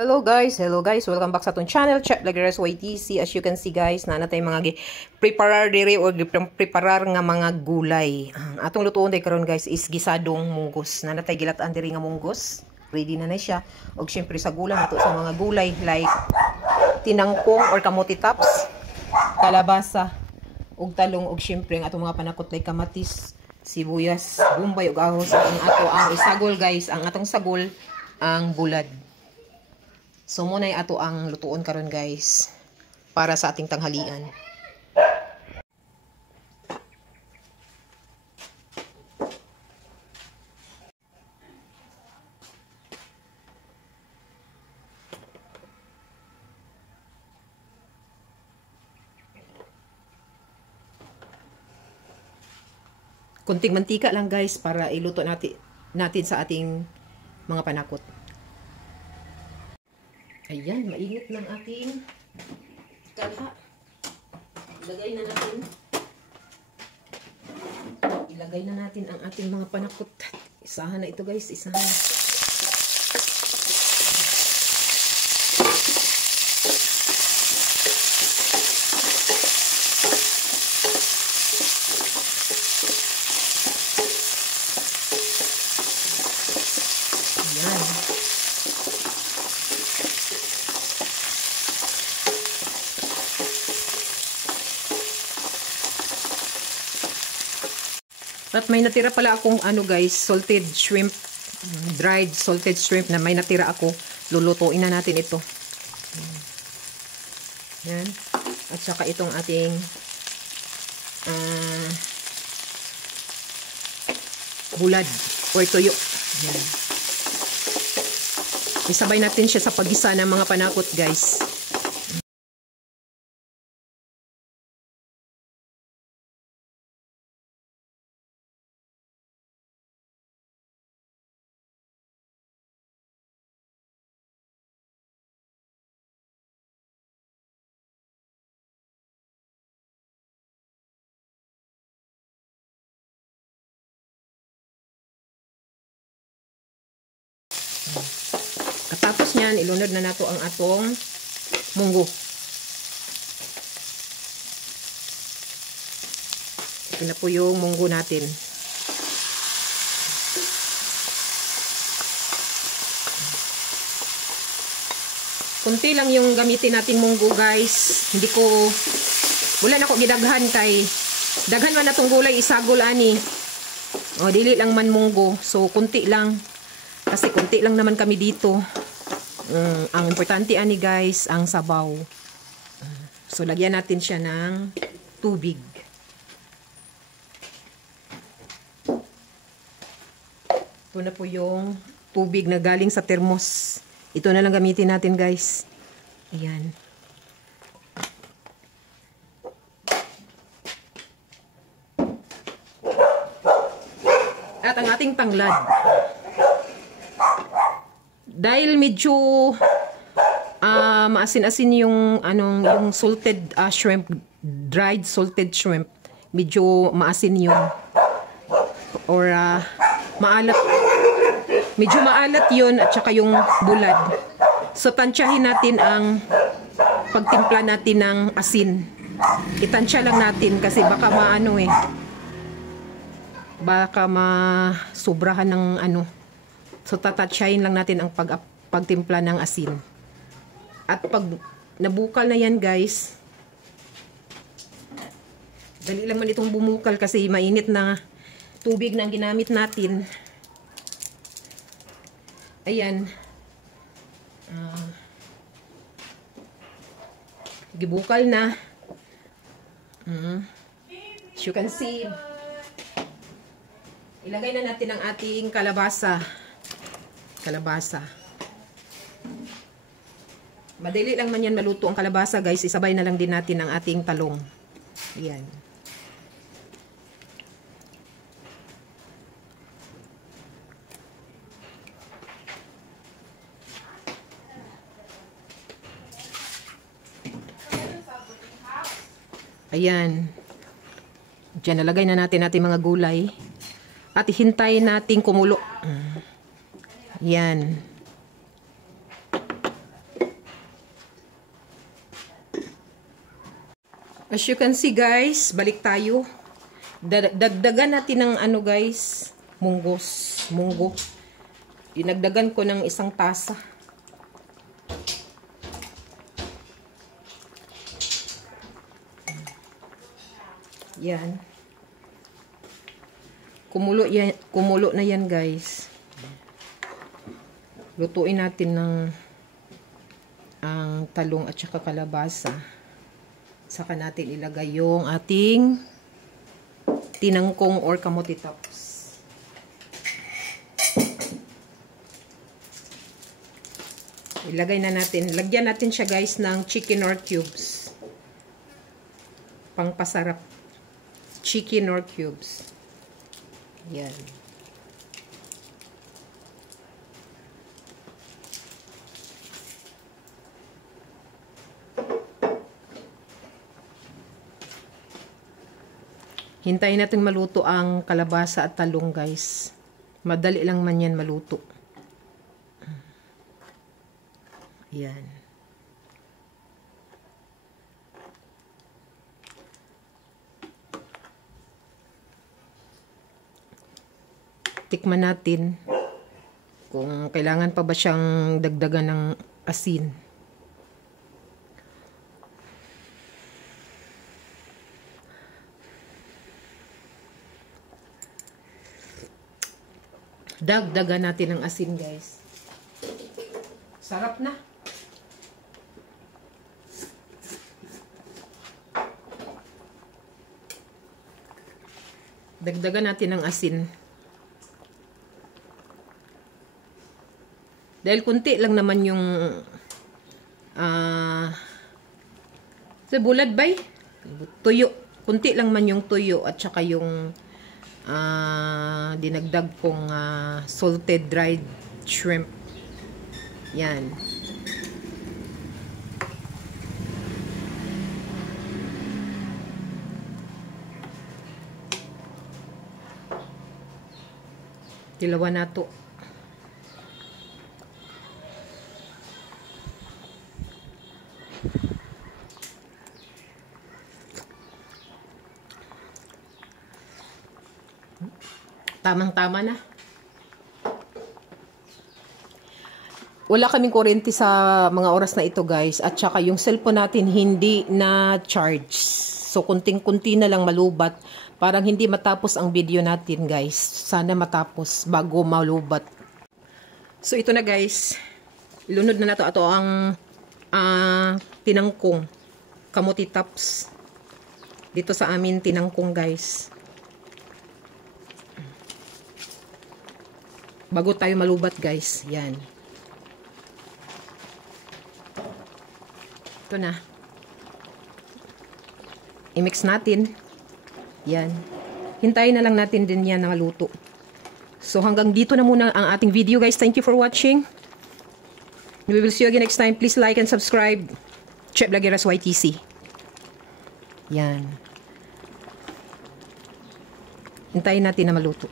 Hello guys, welcome back sa atong channel, Chef Lagares YTC. As you can see guys, na natay mga preparar dire or preparar nga mga gulay. Ang atong lutuon day karon guys is gisadong munggos. Na natay gilataan dire nga munggos. Ready na siya. Og syempre sa gulay nato sa mga gulay like tinangkong or kamote tops, kalabasa, og talong, og syempre ang atong mga panakot like kamatis, sibuyas, bombay ug ahos. Ang ato ang isagol guys, ang atong sagol ang bulad. So muna ato ang lutuon karon guys para sa ating tanghalian. Kunting mantika lang guys para iluto natin sa ating mga panakot. Ayan, mainit ng ating kalha. Ilagay na natin ang ating mga panakot. Isahan na ito guys, isahan na. Ayan. At may natira pala akong ano guys, salted shrimp, dried salted shrimp na may natira ako. Lulutuin na natin ito. Yan. At saka itong ating bulad or tuyo. Yan. Isabay natin siya sa paggisa ng mga panakot guys. Katapos niyan, ilunod na nato ang atong munggo. Ito na po yung munggo natin. Kunti lang yung gamitin nating munggo guys. Wala na ko gidaghan kay daghan man natong gulay isagol ani. O dili lang man munggo. So kunti lang. Kasi kunti lang naman kami dito. Ang importante ani guys, ang sabaw. So lagyan natin siya ng tubig. Ito na po yung tubig na galing sa termos. Ito na lang gamitin natin guys. Ayan. At ang ating tanglad. Dahil medyo maasin-asin yung salted shrimp, dried salted shrimp, medyo maasin yun. Or maalat. Medyo maalat yun at saka yung bulad. So tansyahin natin ang pagtimpla natin ng asin. Itansya lang natin kasi baka baka masubrahan ng So tatatsyahin lang natin ang pagtimpla ng asin. At pag nabukal na yan guys, dali lang man itong bumukal kasi mainit na tubig na ang ginamit natin. Ayan. Gibukal na. As you can see, ilagay na natin ang ating kalabasa. Madali lang man yan maluto ang kalabasa guys. Isabay na lang din natin ang ating talong. Ayan. Ayan. Diyan nalagay na natin mga gulay. At hintayin natin kumulo. Yan. As you can see guys, balik tayo. Dagdagan natin ng ano guys, munggo. Dinagdagan ko ng 1 tasa. Yan. Kumulo na yan guys. Lutuin natin ng ang talong at saka kalabasa. Saka natin ilagay yung ating tinangkong or kamote tops. Ilagay na natin. Lagyan natin siya guys ng chicken or cubes. Pangpasarap. Chicken or cubes. Yan. Hintayin natin maluto ang kalabasa at talong guys. Madali lang man yan maluto. Yan. Tikman natin kung kailangan pa ba siyang dagdagan ng asin. Dagdagan natin ng asin guys. Sarap na. Dagdagan natin ng asin. Dahil kunti lang naman yung sa bulad bay, tuyo. Kunti lang man yung tuyo at saka yung dinagdag kong salted dried shrimp. Yan. Tilawan na to. Tamang-tama na. Wala kaming kuryente sa mga oras na ito guys. At saka yung cellphone natin hindi na charge. So kunting-kunti na lang malubat. Parang hindi matapos ang video natin guys. Sana matapos bago malubat. So ito na guys. Ilunod na nato ato ang tinangkong. Kamote tops. Dito sa amin tinangkong guys. Bago tayo malubat guys. Yan. Ito na. I-mix natin. Yan. Hintayin na lang natin din yan na maluto. So hanggang dito na muna ang ating video guys. Thank you for watching. We will see you again next time. Please like and subscribe. Chef Lagueras YTC. Yan. Hintayin natin na maluto.